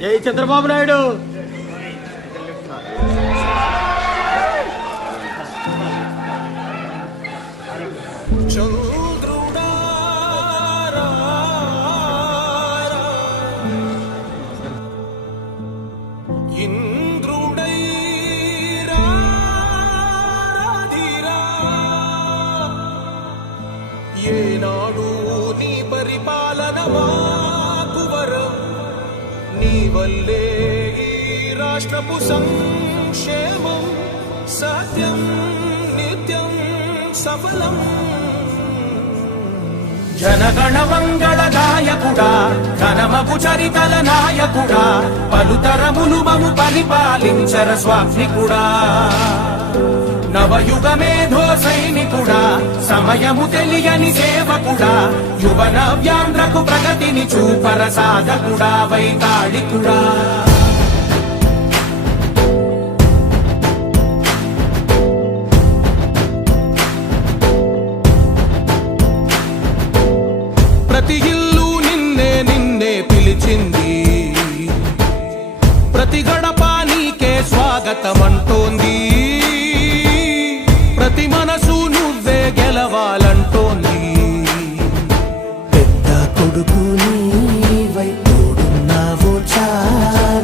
జై చంద్రబాబు నాయుడు. ఏనాడు నీ పరిపాలన మాకు వరం, నీ వల్లే ఈ రాష్ట్రపు సంక్షేమం సత్యం నిత్యం సఫలం. జనగణ మంగళ గాయకుడా, ఘనమగు చరితల నాయకుడా, పలుతరములు మము పరిపాలించర స్వామికుడా. నవయుగ మేధో సైనికుడా, సమయము తెలియని సేవకుడా, యువ నవ్యాంధ్రకు ప్రగతిని చూపర సాధకుడా, వైతాళికుడా. ప్రతి ఇల్లు నిన్నే నిన్నే పిలిచింది, ప్రతి గడప నీకే స్వాగతం